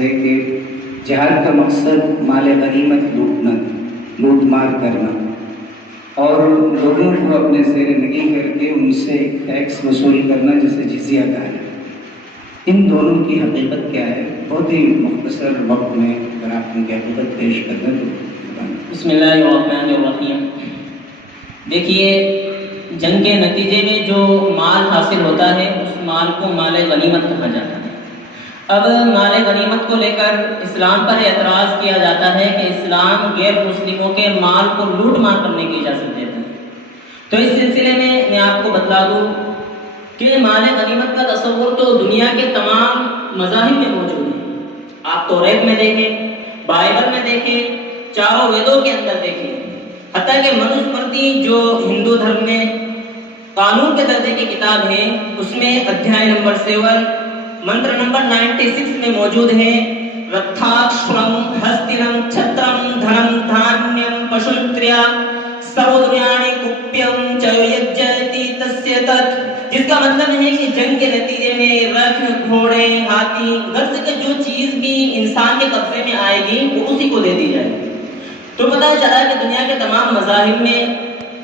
ہے کہ جہاد کا مقصد مال غنیمت لوٹنا، لوٹ مار کرنا اور لوگوں کو اپنے زیر نگی کر کے ان سے ٹیکس وصول کرنا جسے جزیہ کہا ہے۔ ان دونوں کی حقیقت کیا ہے؟ بہت ہی مختصر وقت میں اگر آپ ان کی حقیقت پیش کر دیں تو بسم اللہ الرحمن الرحیم۔ دیکھیے، جنگ کے نتیجے میں جو مال حاصل ہوتا ہے اس مال کو مال غنیمت کہا جاتا ہے۔ اب مال غنیمت کو لے کر اسلام پر اعتراض کیا جاتا ہے کہ اسلام غیر مسلموں کے مال کو لوٹ مار کرنے کی اجازت دیتا ہے۔ تو اس سلسلے میں آپ کو بتلا دوں کہ مال غنیمت کا تصور تو دنیا کے تمام مذاہب میں موجود ہے۔ آپ توریت میں دیکھیں، بائبل میں دیکھیں، چاروں ویدوں کے اندر دیکھیں، حتیٰ کہ منوسمرتی جو ہندو دھرم میں قانون کے درجے کی کتاب ہے اس میں ادھیائے نمبر 7 منتر نمبر 96 میں موجود ہے، رتھاکشرم ہستنم چھترم دھنم دھانیم پشنتریا سرودنیانی کپیم چیویجیتی تسیہ تت، جس کا مطلب ہے کہ جنگ کے نتیجے میں رتھ، گھوڑے، ہاتھی، غرض کہ جو چیز بھی انسان کے قبضے میں آئے گی وہ اسی کو دے دی جائے۔ تو پتہ چلا کہ دنیا کے تمام مذاہب میں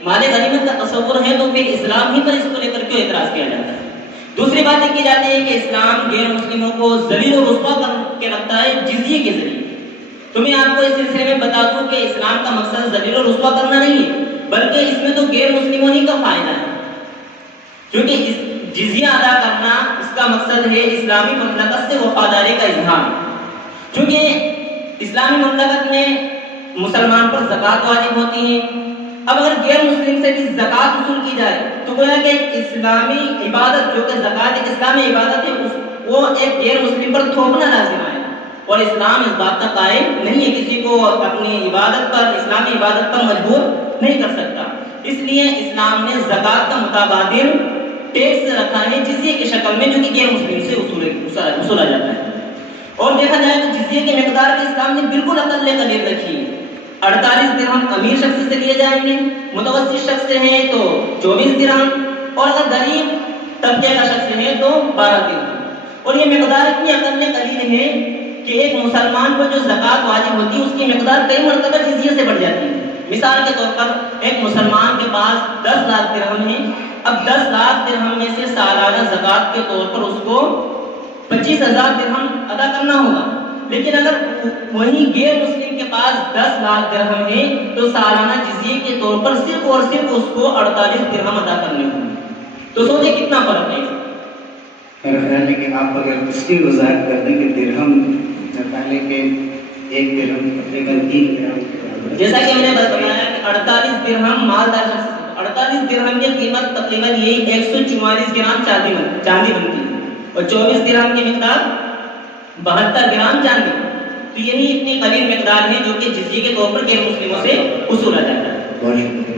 مال غنیمت کا تصور ہے، تو پھر اسلام ہی پر اس کو لے کر کیوں اعتراض کیا جاتا ہے؟ دوسری بات یہ کی جاتی ہے کہ اسلام غیر مسلموں کو ذلیل و رسوا کر کے رکھتا ہے جزیے کے ذریعے۔ تو میں آپ کو اس سلسلے میں بتا دوں کہ اسلام کا مقصد ذلیل و رسوا کرنا نہیں ہے، بلکہ اس میں تو غیر مسلموں ہی کا فائدہ ہے، کیونکہ جزیہ ادا کرنا اس کا مقصد ہے اسلامی مملکت سے وفاداری کا اظہار۔ کیونکہ اسلامی مملکت میں مسلمان پر زکوٰۃ واجب ہوتی ہے۔ اب اگر غیر مسلم سے بھی زکوٰۃ وصول کی جائے تو گویا کہ اسلامی عبادت جو کہ زکوٰۃ ایک اسلامی عبادت ہے وہ ایک غیر مسلم پر تھوپنا لازم ہے، اور اسلام اس بات کا قائل نہیں ہے، کسی کو اپنی عبادت پر، اسلامی عبادت پر مجبور نہیں کر سکتا۔ اس لیے اسلام نے زکوٰۃ کا متبادل ٹیکس رکھا ہے جزیے کی شکل میں، جو کہ غیر مسلم سے وصولا جاتا ہے۔ اور دیکھا جائے تو جزیے کی مقدار کے اسلام نے بالکل اقل قلیل رکھی ہے۔ 48 درہم امیر شخص سے لیے جائیں گے، متوسط شخص سے ہیں تو 24 درہم، اور اگر غریب طبقے کا شخص ہے تو 12 درہم۔ اور یہ مقدار اتنی اقل قلیل ہے کہ ایک مسلمان پر جو زکوٰۃ واجب ہوتی ہے اس کی مقدار کئی مرتبہ جزیے سے بڑھ جاتی ہے۔ مثال کے طور پر ایک مسلمان کے پاس 10 لاکھ درہم ہے، اب 10 لاکھ درہم میں سے سالانہ زکوٰۃ کے طور پر اس کو 25,000 درہم ادا کرنا ہوگا، لیکن اگر وہی غیر مسلم کے پاس 10 لاکھ درہم ہے تو سالانہ جزیے کے طور پر صرف اور صرف اس کو 48 درہم ادا کرنے ہوں گے۔ تو سوچیں کتنا فرق ہے۔ میرا خیال ہے کہ آپ اگر اس کی وضاحت کر دیں کہ درہم پہلے کے ایک درہم تقریباً 3 درہم کے برابر ہے، جیسا کہ میں نے بتایا کہ 48 درہم مالدار شخص، 48 درہم کی قیمت تقریباً یہی 144 گرام چاندی بنتی ہے، اور 24 درہم کی مقدار 72 گرام چاندی۔ تو یہی اتنی قلیل مقدار ہے جو کہ جزیے کے طور پر غیر مسلموں سے وصولا جاتا ہے۔ بہت شکریہ۔